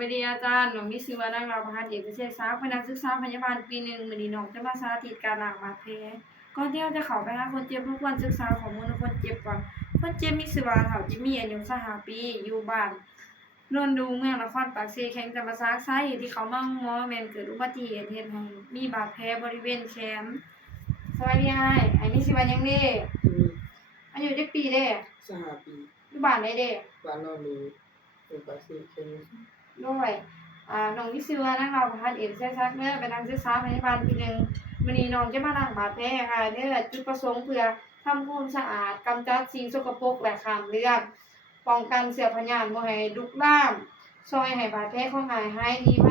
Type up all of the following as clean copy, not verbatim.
วัสดีอาจารย์น้องมีชื่อว่านางราวประภาสเอกวิเศษทรัพย์เป็นนักศึกษาพยาบาลปี 1 มื้อนี้น้องจะมาสาธิตการล้างบาดแผลก่อนที่เราจะเข้าไปหาคนเจ็บเราควรศึกษาข้อมูลของคนเจ็บก่อนคนเจ็บมีชื่อว่าเฒ่าจิมมี่อายุ25ปีอยู่บ้านโนนดูเมืองนครปากเซแขวงจำปาสักสาเหตุที่เขามาหมอแม่นเกิดอุบัติเหตุเฮ็ดให้มีบาดแผลบริเวณแขนสวัสดีอ้ายมีชื่อว่าหยังเด้อายุจักปีเด้25ปีอยู่บ้านใดเด้บ้านโนนดูปากเซแขวงด้วยน้องมีชื่อว่านางราวประภาสเอกวิเศษทรัพย์เด้อเป็นนักศึกษาพยาบาลปี 1มื้อนี้น้องจะมาล้างบาดแผลให้อ้ายเด้อจุดประสงค์เพื่อทำความสะอาดกำจัดสิ่งสกปรกและคราบเลือดป้องกันเชื้อพยาธิบ่ให้ลุกลามช่วยให้บาดแผลของอ้ายหายดีไว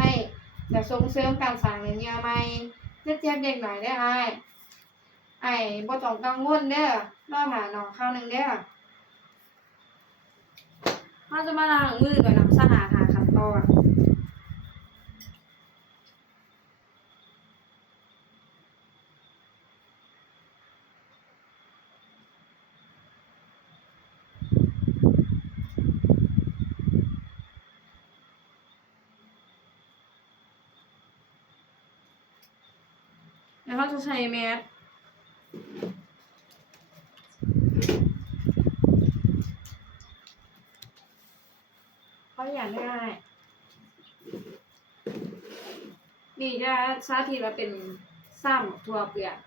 และส่งเสริมการสร้างเนื้อเยื่อใหม่เจ็บๆเล็กน้อยเด้ออ้ายบ่ต้องกังวลเด้อรอท่าน้องคราวหนึงเด้อเราจะมาล้างมือด้วยน้ำสะอาด5ขั้นตอนแล้วเราจะใช้แมสขออนุญาตได้นี่จะสาธิตว่าเป็นซ้ำทั่วเปลือก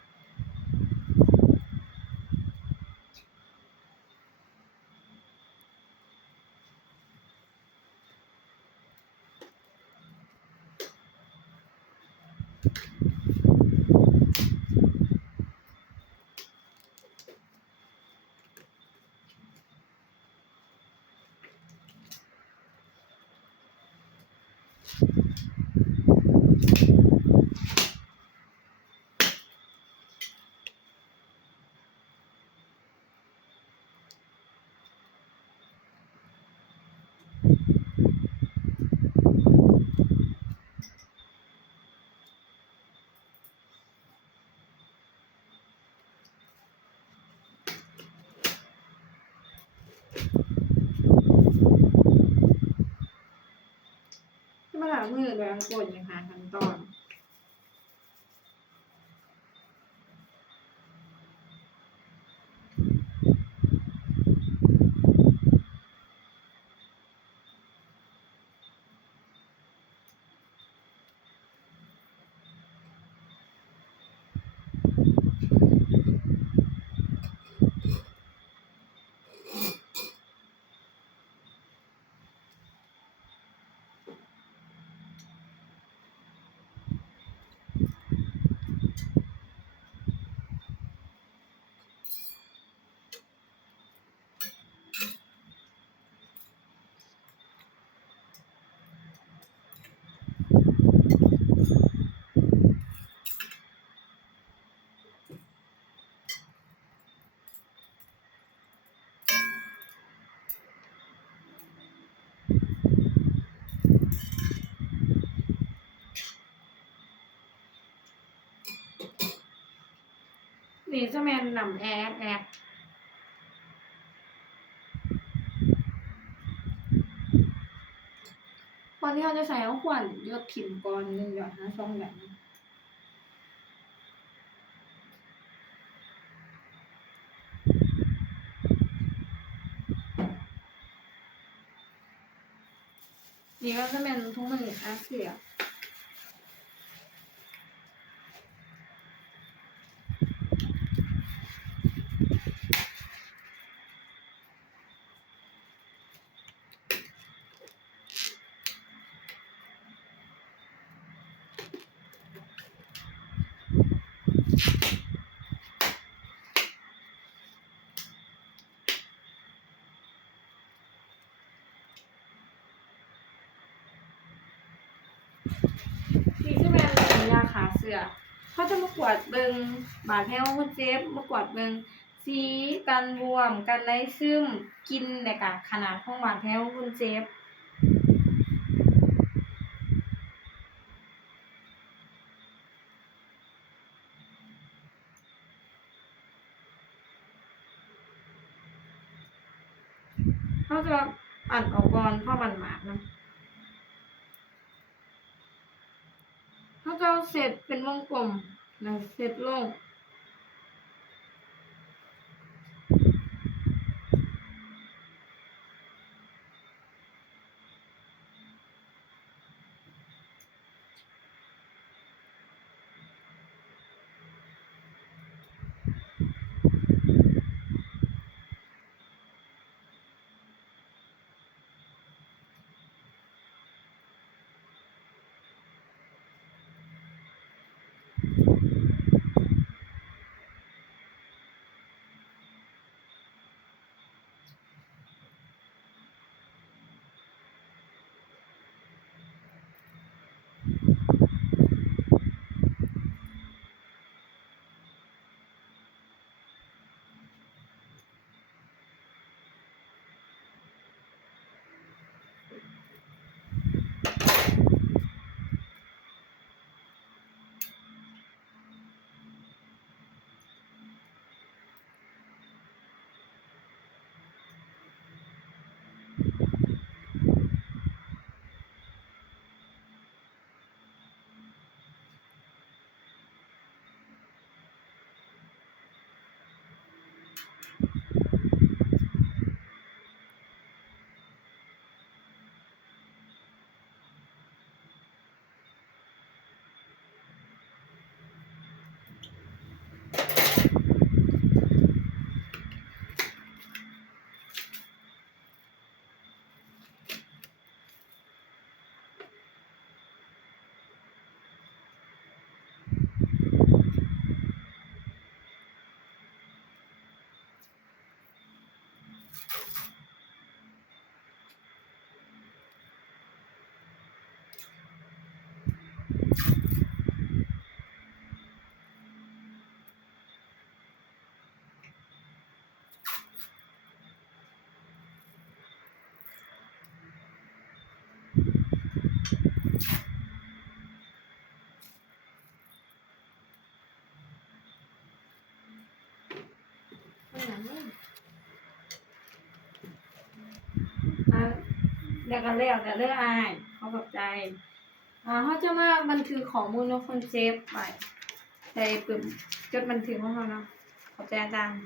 มาล้างมือด้วยน้ำกรดอย่าง5ขั้นตอนนี่จะแม่นน้ำแอดก่อนที่เราจะใส่เราควรหยดถิ่มก่อน1หยดนะ2หยดนี่ก็จะเป็นถุงมืออาเซียนี่คือแม่นยาฆ่าเชื้อเขาจะมากวดเบิ่งบาดแผลของคนเจ็บมากวดเบิ่งสีการบวมการไหลซึมกลิ่นและก็ขนาดของบาดแผลของคนเจ็บเขาจะอั่นออกก่อนเพราะมันหมาดเนาะ เราเสร็จเป็นวงกลมนะเสร็จลงแล้วก็แล้วแต่เด้ออ้ายขอบใจเฮาจะมาบันทึกข้อมูลของคนเซฟไว้ใส่ปึ้มจดบันทึกของเฮาเนาะขอบใจอาจารย์